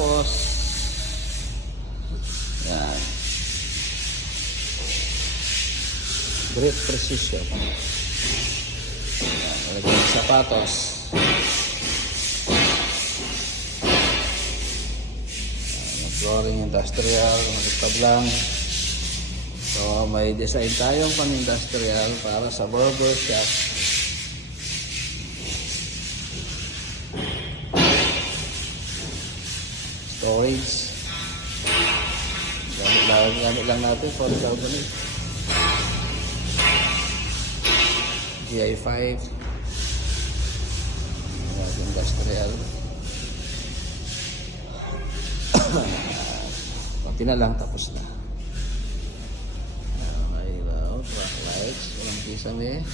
Tapos, yan. Great precision. Yan, nalagyan ng sapatos. Yan, flooring industrial, maliktab lang. So, may design tayong pan-industrial para sa barber shop. Storage. Gamit lang natin for company. GI5. Industrial. Konti na lang, tapos na. May track lights. Walang kisame.